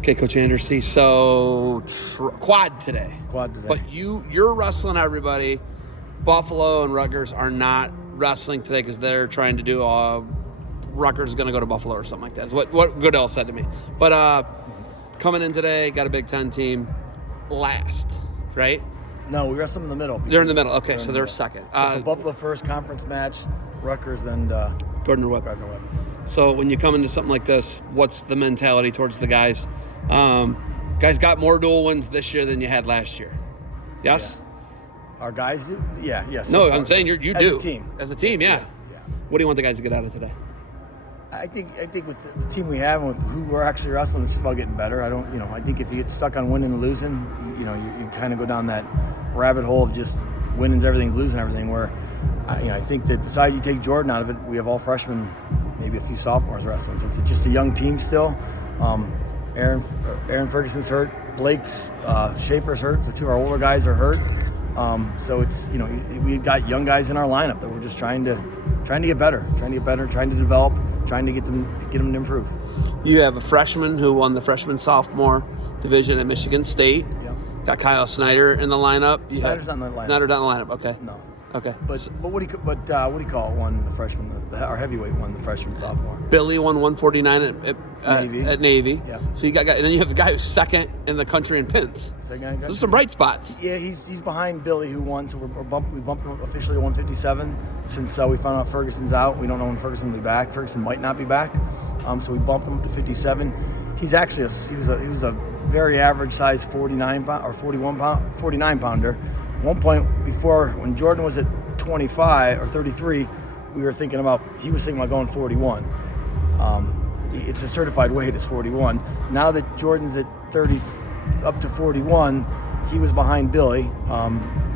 Okay, Coach Andrassy. So quad today. But you're wrestling everybody. Buffalo and Rutgers are not wrestling today because they're trying to do Rutgers is going to go to Buffalo or something like that. Is what Goodell said to me. But coming in today, got a Big Ten team last, right? No, we wrestle them in the middle. They're in the middle. Okay, so they're second. So Buffalo first conference match, Rutgers, then Gardner-Webb. So when you come into something like this, what's the mentality towards the guys? Guys got more dual wins this year than you had last year. Yes? Yeah. Our guys do? Yeah, yes. No, I'm saying you do. As a team. As a team, yeah. What do you want the guys to get out of today? I think with the team we have and with who we're actually wrestling, it's just about getting better. I think if you get stuck on winning and losing, you kind of go down that rabbit hole of just winning's everything, losing everything, where I think that besides you take Jordan out of it, we have all freshmen, maybe a few sophomores wrestling. So it's just a young team still. Aaron Ferguson's hurt. Blake's Schaefer's hurt. So two of our older guys are hurt. So it's we got young guys in our lineup that we're just trying to get better, trying to develop, trying to get them to improve. You have a freshman who won the freshman-sophomore division at Michigan State. Yep. Got Kyle Snyder in the lineup. Snyder's not in the lineup. Snyder's not in the lineup. Okay. No. Okay. But what do you call it? Won the freshman? Our heavy-weight won the freshman-sophomore. Billy won 149 at Navy. Yeah. So you got, and then you have the guy who's second in the country in pins. So there's some bright spots. Yeah, he's behind Billy, who won. So we bumped him officially to 157 since we found out Ferguson's out. We don't know when Ferguson will be back. Ferguson might not be back. So we bumped him up to 57. He's actually he was a very average size 49 pounder. At one point before, when Jordan was at 25 or 33, he was thinking about going 41. It's a certified weight, it's 41. Now that Jordan's at 30, up to 41, he was behind Billy.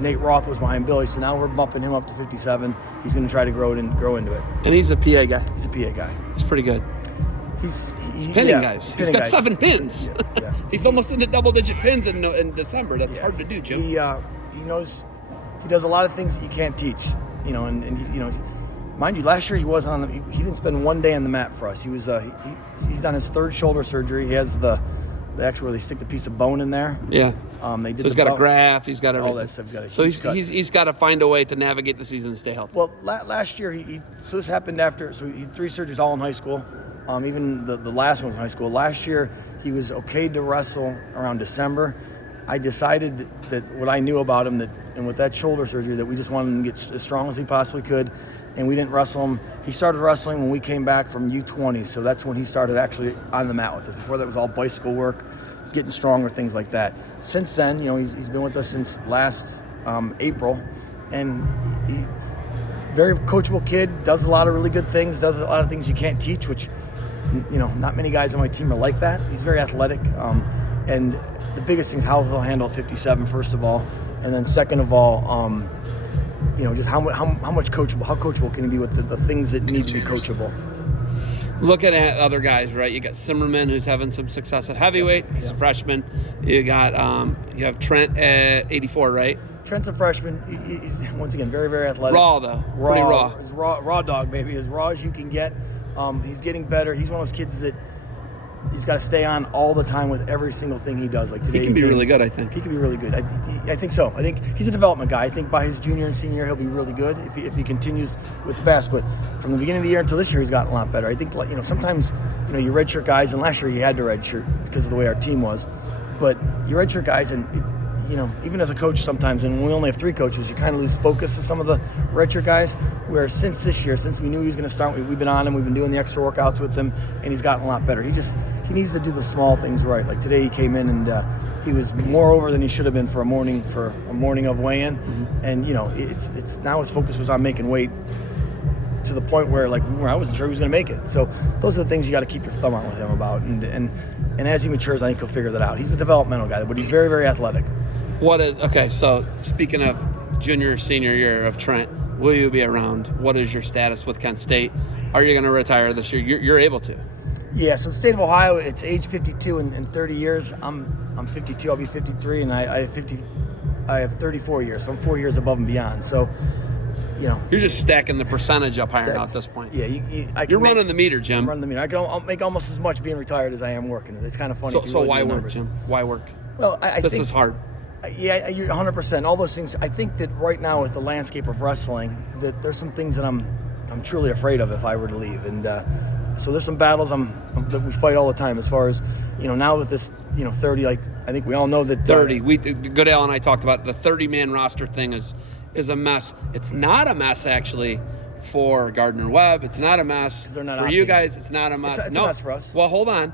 Nate Roth was behind Billy, so now we're bumping him up to 57. He's going to try to grow into it. And he's a PA guy. He's a PA guy. He's pretty good. He's pinning guys. He's got 7 pins. Yeah. He's almost into double-digit pins in December. That's hard to do, Jim. He knows. He does a lot of things that you can't teach. Mind you, last year he wasn't he didn't spend one day on the mat for us. He was he's on his 3rd shoulder surgery. He has the actual where they stick the piece of bone in there. Yeah. They did. So he's got a graft. He's got all that stuff. He's got to find a way to navigate the season and stay healthy. Well, last year so this happened after. So he had 3 surgeries all in high school. Even the last one was in high school. Last year he was okay to wrestle around December. I decided that what I knew about him, and with that shoulder surgery, that we just wanted him to get as strong as he possibly could, and we didn't wrestle him. He started wrestling when we came back from U20, so that's when he started actually on the mat with us. Before that was all bicycle work, getting stronger, things like that. Since then, he's been with us since last April, and he very coachable kid, does a lot of really good things, does a lot of things you can't teach, which not many guys on my team are like that. He's very athletic, and the biggest thing is how he'll handle 57, first of all, and then second of all, just how coachable can he be with the things that need to be coachable. Looking at other guys, right? You got Simmerman, who's having some success at heavyweight. He's a freshman. You got you have Trent at 84, right? Trent's a freshman. He's once again very, very athletic. Raw though, pretty raw. He's raw dog, baby, as raw as you can get. He's getting better. He's one of those kids that he's got to stay on all the time with every single thing he does. Like today, he can be really good. I think he can be really good. I think so. I think he's a development guy. I think by his junior and senior year, he'll be really good if he continues with the best. But from the beginning of the year until this year, he's gotten a lot better. I think sometimes you redshirt guys, and last year he had to redshirt because of the way our team was. But you redshirt guys, and even as a coach, sometimes, and we only have 3 coaches, you kind of lose focus of some of the redshirt guys. Where since this year, since we knew he was going to start, we've been on him. We've been doing the extra workouts with him, and he's gotten a lot better. He needs to do the small things right. Like today, he came in and he was more over than he should have been for a morning of weigh-in. Mm-hmm. And it's now his focus was on making weight to the point where I wasn't sure he was going to make it. So those are the things you got to keep your thumb on with him about. And as he matures, I think he'll figure that out. He's a developmental guy, but he's very, very athletic. So speaking of junior, senior year of Trent, will you be around? What is your status with Kent State? Are you going to retire this year? You're able to. Yeah, so the state of Ohio, it's age 52 in 30 years. I'm 52, I'll be 53, and I have 34 years, so I'm 4 years above and beyond. So You're just stacking the percentage up higher now at this point. Yeah, you're running the meter, Jim. I'm running the meter. I'll make almost as much being retired as I am working. It's kind of funny. So why work, Jim? Why work? Well, I think this is hard. Yeah, you're 100%. All those things. I think that right now with the landscape of wrestling, that there's some things that I'm truly afraid of if I were to leave, and so there's some battles that we fight all the time. As far as now with this 30, like I think we all know that 30. Goodell and I talked about the 30-man roster thing is a mess. It's not a mess actually for Gardner Webb. It's not a mess for you guys. It's not a mess. It's a mess for us. Well, hold on.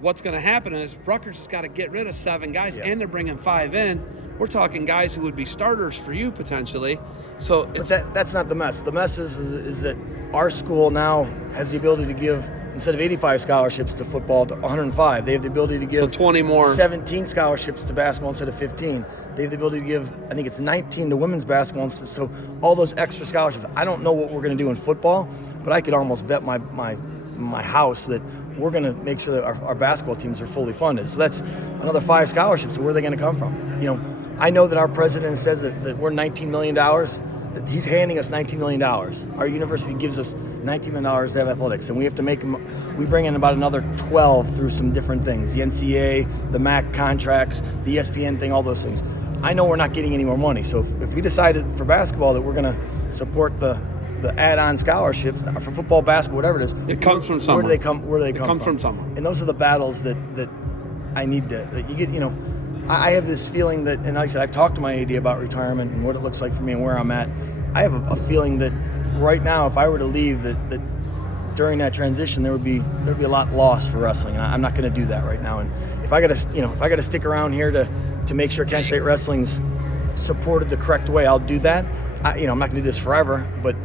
What's going to happen is Rutgers has got to get rid of 7 guys, and they're bringing 5 in. We're talking guys who would be starters for you potentially. So that's not the mess. The mess is that our school now has the ability to give, instead of 85 scholarships to football, to 105. They have the ability to give 20 more. 17 scholarships to basketball instead of 15. They have the ability to give, I think it's 19 to women's basketball. So all those extra scholarships. I don't know what we're going to do in football, but I could almost bet my house that we're going to make sure that our basketball teams are fully funded. So that's another 5 scholarships. So where are they going to come from? I know that our president says that we're $19 million. That he's handing us $19 million. Our university gives us $19 million to have athletics, and we have to make them. We bring in about another 12 through some different things: the NCAA, the MAC contracts, the ESPN thing, all those things. I know we're not getting any more money, so if we decided for basketball that we're going to support the add-on scholarships for football, basketball, whatever it is, it comes from somewhere. Where do they come from? It comes from somewhere. And those are the battles that I need to. That you get. I have this feeling that, and like I said, I've talked to my AD about retirement and what it looks like for me and where I'm at. I have a feeling that right now, if I were to leave, that during that transition there'd be a lot lost for wrestling, and I'm not going to do that right now. And if I got to stick around here to make sure Kent State wrestling's supported the correct way, I'll do that. I'm not going to do this forever, but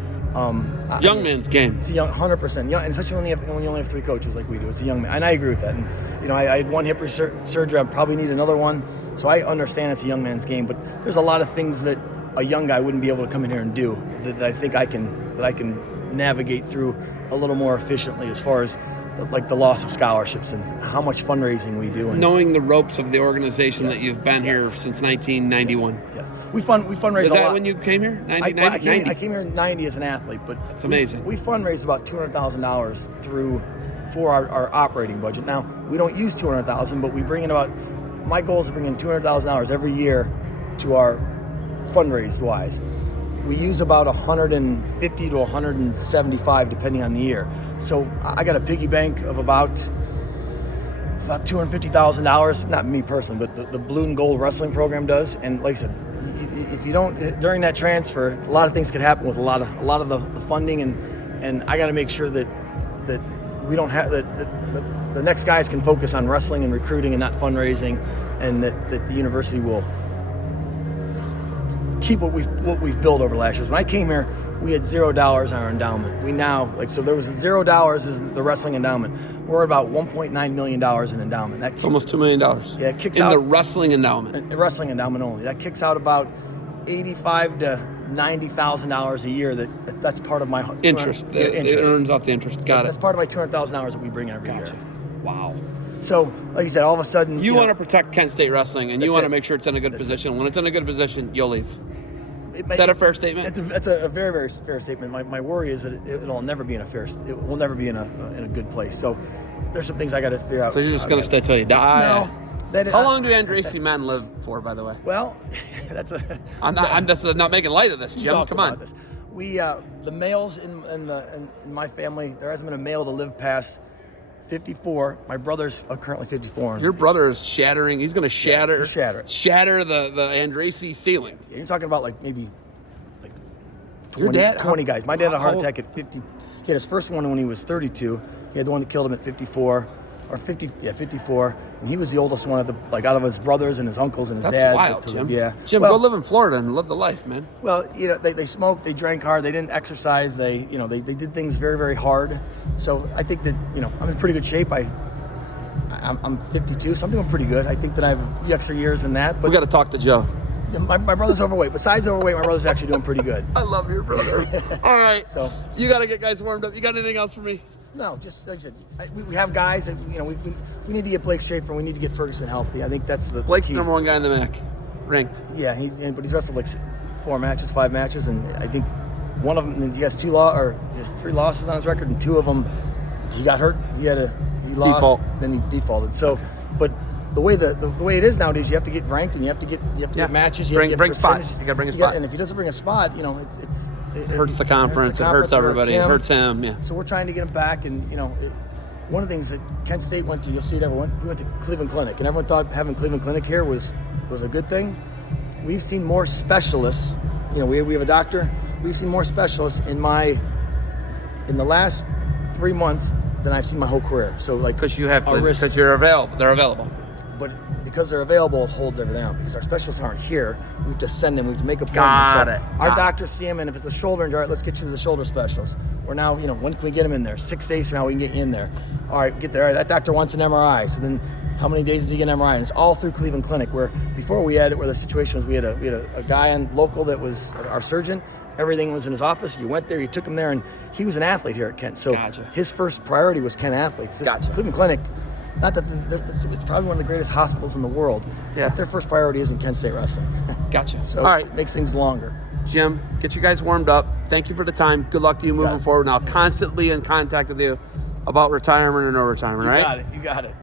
young man's game. It's a young, 100% young, and especially when you only have 3 coaches like we do. It's a young man, and I agree with that. And I had 1 hip surgery. I probably need another one, so I understand it's a young man's game. But there's a lot of things that a young guy wouldn't be able to come in here and do that I think I can navigate through a little more efficiently, as far as like the loss of scholarships and how much fundraising we do. And knowing the ropes of the organization that you've been here since 1991. Yes. We fundraise a lot. Was that when you came here? 90? I came here in 90 as an athlete, but it's amazing. We fundraised about $200,000 for our operating budget. Now, we don't use $200,000, but we bring in about, my goal is to bring in $200,000 every year to our fundraise wise. We use about 150 to 175 depending on the year. So I got a piggy bank of about $250,000. Not me personally, but the Blue and Gold Wrestling Program does. And like I said, if you don't, during that transfer, a lot of things could happen with a lot of the funding, and I got to make sure that we don't have that the next guys can focus on wrestling and recruiting and not fundraising, and that the university will keep what we've built over the last years. When I came here, we had $0 on our endowment. We now, so there was $0 is the wrestling endowment. We're at about $1.9 million in endowment. That's almost $2 million. Yeah, it kicks in out the wrestling endowment. Wrestling endowment only. That kicks out about $85,000 to $90,000 a year. That's part of my interest. It earns off the interest. Got it. That's part of my $200,000 that we bring in every year. Wow. So, like you said, all of a sudden you want to protect Kent State wrestling, and you want to make sure it's in a good position. When it's in a good position, you'll leave. Is that a fair statement? It's a very, very fair statement. My worry is that it'll never be it will never be in a good place. So there's some things I got to figure out. So you're just going to stay till you die? No. How long do Andrassy men live for, by the way? Well, I'm just not making light of this, Jim. Come on. We the males in my family, there hasn't been a male to live past 54. My brother's currently 54. Your brother is shattering. He's going to shatter the Andrassy ceiling. Yeah, you're talking about maybe 20 guys. My dad had a heart attack at 50. He had his first one when he was 32. He had the one that killed him at 54. Or 54, and he was the oldest one out of his brothers and his uncles and his dad. That's wild, Jim. Yeah, Jim, go live in Florida and live the life, man. Well, they smoked, they drank hard, they didn't exercise, they did things very, very hard. So I think that I'm in pretty good shape. I'm 52, so I'm doing pretty good. I think that I have a few extra years in that. But we got to talk to Joe. My brother's overweight. Besides overweight, my brother's actually doing pretty good. I love your brother. All right. So you got to get guys warmed up. You got anything else for me? No, just like I said, we have guys that, we need to get Blake Schaefer and we need to get Ferguson healthy. I think that's the Blake's key. the number 1 guy in the MAC, ranked. Yeah, but he's wrestled 5 matches, and I think One of them, he has he has 3 losses on his record, and 2 of them he got hurt. He lost, Default. then he defaulted. So, but the way it is nowadays, you have to get ranked, and you have to get matches. You have to bring get spots. You got to bring a spot. And if he doesn't bring a spot, it hurts the conference. It hurts everybody. It hurts him. Yeah. So we're trying to get him back, and one of the things that Kent State went to, you'll see it everyone. We went to Cleveland Clinic, and everyone thought having Cleveland Clinic here was a good thing. We've seen more specialists. We have a doctor. We've seen more specialists in the last 3 months than I've seen my whole career. So because you're available, they're available. But because they're available, it holds everything out. Because our specialists aren't here, we have to send them. We have to make appointments. Our doctors see them, and if it's a shoulder injury, all right, let's get you to the shoulder specialist. Or now, when can we get him in there? 6 days from now, we can get you in there. All right, get there. All right, that doctor wants an MRI. So then, how many days did you get an MRI? And it's all through Cleveland Clinic. Where before we had it, where the situation was, we had a guy on local that was our surgeon. Everything was in his office. You went there, you took him there, and he was an athlete here at Kent. So his first priority was Kent athletes. Cleveland Clinic. Not that it's probably one of the greatest hospitals in the world. Yeah. But their first priority isn't Kent State wrestling. Gotcha. So all right, it makes things longer. Jim, get you guys warmed up. Thank you for the time. Good luck to you moving forward. And I'll constantly in contact with you about retirement or no retirement, right? You got it.